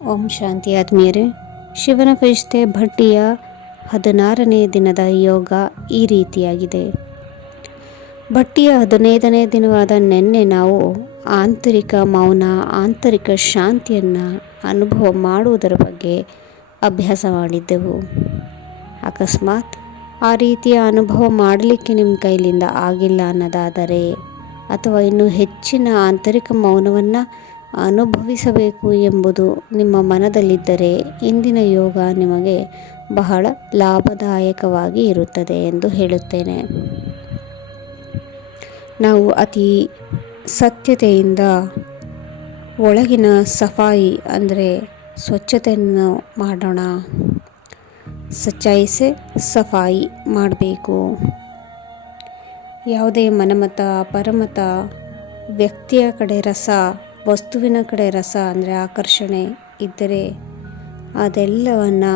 ಓಂ ಶಾಂತಿ ಆತ್ಮೀಯರೇ, ಶಿವನ ಫರಿಷ್ಠೆ ಭಟ್ಟಿಯ ಹದಿನಾರನೇ ದಿನದ ಯೋಗ ಈ ರೀತಿಯಾಗಿದೆ. ಭಟ್ಟಿಯ ಹದಿನೈದನೇ ದಿನವಾದ ನಿನ್ನೆ ನಾವು ಆಂತರಿಕ ಮೌನ, ಆಂತರಿಕ ಶಾಂತಿಯನ್ನು ಅನುಭವ ಮಾಡುವುದರ ಬಗ್ಗೆ ಅಭ್ಯಾಸ ಮಾಡಿದ್ದೆವು. ಅಕಸ್ಮಾತ್ ಆ ರೀತಿಯ ಅನುಭವ ಮಾಡಲಿಕ್ಕೆ ನಿಮ್ಮ ಕೈಲಿಂದ ಆಗಿಲ್ಲ ಅನ್ನೋದಾದರೆ ಅಥವಾ ಇನ್ನೂ ಹೆಚ್ಚಿನ ಆಂತರಿಕ ಮೌನವನ್ನು ಅನುಭವಿಸಬೇಕು ಎಂಬುದು ನಿಮ್ಮ ಮನದಲ್ಲಿದ್ದರೆ ಇಂದಿನ ಯೋಗ ನಿಮಗೆ ಬಹಳ ಲಾಭದಾಯಕವಾಗಿ ಇರುತ್ತದೆ ಎಂದು ಹೇಳುತ್ತೇನೆ. ನಾವು ಅತಿ ಸತ್ಯತೆಯಿಂದ ಒಳಗಿನ ಸಫಾಯಿ ಅಂದರೆ ಸ್ವಚ್ಛತೆಯನ್ನು ಮಾಡೋಣ. ಸಚ್ಚಾಯಿಸೆ ಸಫಾಯಿ ಮಾಡಬೇಕು. ಯಾವುದೇ ಮನಮತ ಪರಮತ ವ್ಯಕ್ತಿಯ ಕಡೆ ರಸ, ವಸ್ತುವಿನ ಕಡೆ ರಸ ಅಂದರೆ ಆಕರ್ಷಣೆ ಇದ್ದರೆ ಅದೆಲ್ಲವನ್ನು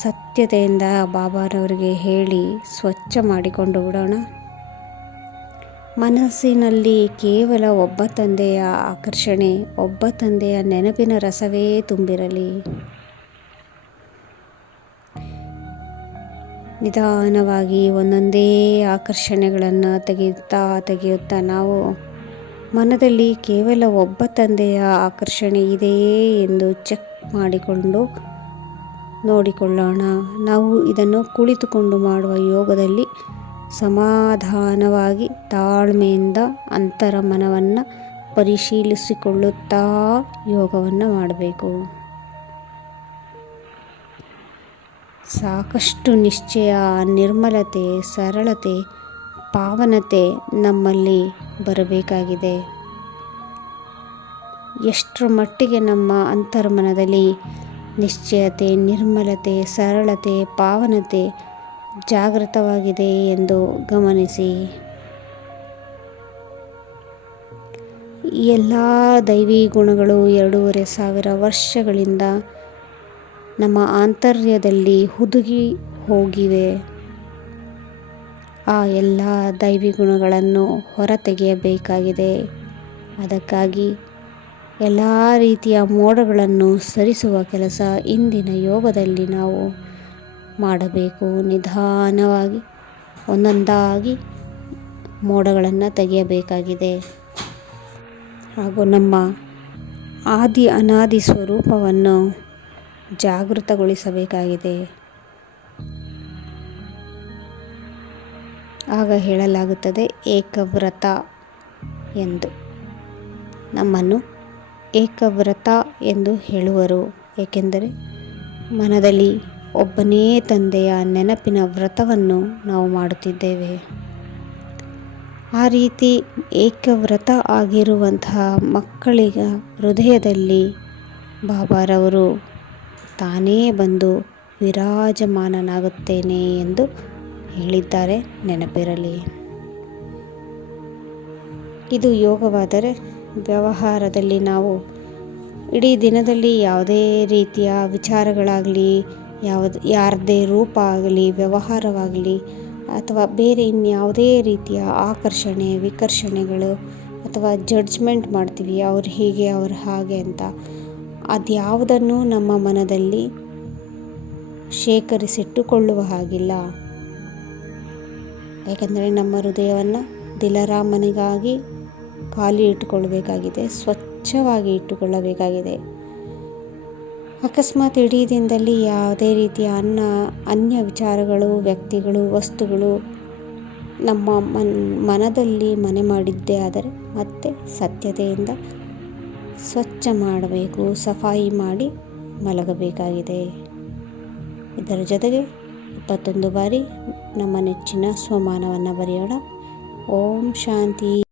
ಸತ್ಯತೆಯಿಂದ ಬಾಬಾರವರಿಗೆ ಹೇಳಿ ಸ್ವಚ್ಛ ಮಾಡಿಕೊಂಡು ಬಿಡೋಣ. ಮನಸ್ಸಿನಲ್ಲಿ ಕೇವಲ ಒಬ್ಬ ತಂದೆಯ ಆಕರ್ಷಣೆ, ಒಬ್ಬ ತಂದೆಯ ನೆನಪಿನ ರಸವೇ ತುಂಬಿರಲಿ. ನಿಧಾನವಾಗಿ ಒಂದೊಂದೇ ಆಕರ್ಷಣೆಗಳನ್ನು ತೆಗೆಯುತ್ತಾ ತೆಗೆಯುತ್ತಾ ನಾವು ಮನದಲ್ಲಿ ಕೇವಲ ಒಬ್ಬ ತಂದೆಯ ಆಕರ್ಷಣೆ ಇದೆಯೇ ಎಂದು ಚೆಕ್ ಮಾಡಿಕೊಂಡು ನೋಡಿಕೊಳ್ಳೋಣ. ನಾವು ಇದನ್ನು ಕುಳಿತುಕೊಂಡು ಮಾಡುವ ಯೋಗದಲ್ಲಿ ಸಮಾಧಾನವಾಗಿ ತಾಳ್ಮೆಯಿಂದ ಅಂತರ ಮನವನ್ನು ಪರಿಶೀಲಿಸಿಕೊಳ್ಳುತ್ತಾ ಯೋಗವನ್ನು ಮಾಡಬೇಕು. ಸಾಕಷ್ಟು ನಿಶ್ಚಯ, ನಿರ್ಮಲತೆ, ಸರಳತೆ, ಪಾವನತೆ ನಮ್ಮಲ್ಲಿ ಬರಬೇಕಾಗಿದೆ. ಎಷ್ಟರ ಮಟ್ಟಿಗೆ ನಮ್ಮ ಅಂತರ್ಮನದಲ್ಲಿ ನಿಶ್ಚಯತೆ, ನಿರ್ಮಲತೆ, ಸರಳತೆ, ಪಾವನತೆ ಜಾಗೃತವಾಗಿದೆ ಎಂದು ಗಮನಿಸಿ. ಎಲ್ಲ ದೈವಿ ಗುಣಗಳು ಎರಡೂವರೆ ಸಾವಿರ ವರ್ಷಗಳಿಂದ ನಮ್ಮ ಆಂತರ್ಯದಲ್ಲಿ ಹುದುಗಿ ಹೋಗಿವೆ. ಆ ಎಲ್ಲ ದೈವಿ ಗುಣಗಳನ್ನು ಹೊರತೆಗೆಯಬೇಕಾಗಿದೆ. ಅದಕ್ಕಾಗಿ ಎಲ್ಲ ರೀತಿಯ ಮೋಡಗಳನ್ನು ಸರಿಸುವ ಕೆಲಸ ಇಂದಿನ ಯೋಗದಲ್ಲಿ ನಾವು ಮಾಡಬೇಕು. ನಿಧಾನವಾಗಿ, ಒಂದೊಂದಾಗಿ ಮೋಡಗಳನ್ನು ತೆಗೆಯಬೇಕಾಗಿದೆ. ಹಾಗೂ ನಮ್ಮ ಆದಿ ಅನಾದಿ ಸ್ವರೂಪವನ್ನು ಜಾಗೃತಗೊಳಿಸಬೇಕಾಗಿದೆ. ಆಗ ಹೇಳಲಾಗುತ್ತದೆ, ಏಕವ್ರತ ಎಂದು. ನಮ್ಮನ್ನು ಏಕವ್ರತ ಎಂದು ಹೇಳುವರು. ಏಕೆಂದರೆ ಮನದಲ್ಲಿ ಒಬ್ಬನೇ ತಂದೆಯ ನೆನಪಿನ ವ್ರತವನ್ನು ನಾವು ಮಾಡುತ್ತಿದ್ದೇವೆ. ಆ ರೀತಿ ಏಕವ್ರತ ಆಗಿರುವಂತಹ ಮಕ್ಕಳಿಗ ಹೃದಯದಲ್ಲಿ ಬಾಬಾರವರು ತಾನೇ ಬಂದು ವಿರಾಜಮಾನನಾಗುತ್ತೇನೆ ಎಂದು ಹೇಳಿದ್ದಾರೆ ನೆನಪಿರಲಿ. ಇದು ಯೋಗವಾದರೆ ವ್ಯವಹಾರದಲ್ಲಿ ನಾವು ಇಡೀ ದಿನದಲ್ಲಿ ಯಾವುದೇ ರೀತಿಯ ವಿಚಾರಗಳಾಗಲಿ, ಯಾವುದು, ಯಾರದೇ ರೂಪ ಆಗಲಿ, ವ್ಯವಹಾರವಾಗಲಿ, ಅಥವಾ ಬೇರೆ ಇನ್ಯಾವುದೇ ರೀತಿಯ ಆಕರ್ಷಣೆ, ವಿಕರ್ಷಣೆಗಳು ಅಥವಾ ಜಡ್ಜ್ಮೆಂಟ್ ಮಾಡ್ತೀವಿ, ಅವ್ರು ಹೀಗೆ ಅವ್ರು ಹಾಗೆ ಅಂತ. ಅದ್ಯಾವುದನ್ನು ನಮ್ಮ ಮನದಲ್ಲಿ ಶೇಖರಿಸಿಟ್ಟುಕೊಳ್ಳುವ ಹಾಗಿಲ್ಲ. ಯಾಕಂದರೆ ನಮ್ಮ ಹೃದಯವನ್ನು ದಿಲರಾಮನಿಗಾಗಿ ಖಾಲಿ ಇಟ್ಟುಕೊಳ್ಬೇಕಾಗಿದೆ ಸ್ವಚ್ಛವಾಗಿ ಇಟ್ಟುಕೊಳ್ಳಬೇಕಾಗಿದೆ. ಅಕಸ್ಮಾತ್ ಇಡೀ ದಿನದಲ್ಲಿ ಯಾವುದೇ ರೀತಿಯ ಅನ್ನ, ಅನ್ಯ ವಿಚಾರಗಳು, ವ್ಯಕ್ತಿಗಳು, ವಸ್ತುಗಳು ನಮ್ಮ ಮನ್, ಮನದಲ್ಲಿ ಮನೆ ಮಾಡಿದ್ದೇ ಆದರೆ ಮತ್ತೆ ಸತ್ಯತೆಯಿಂದ ಸ್ವಚ್ಛ ಮಾಡಬೇಕು, ಸಫಾಯಿ ಮಾಡಿ ಮಲಗಬೇಕಾಗಿದೆ. ಇದರ ಜೊತೆಗೆ ಇಪ್ಪತ್ತೊಂದು ಬಾರಿ ನಮ್ಮ ನೆಚ್ಚಿನ ಸ್ವಮಾನವನ್ನು ಬರೆಯೋಣ. ಓಂ ಶಾಂತಿ.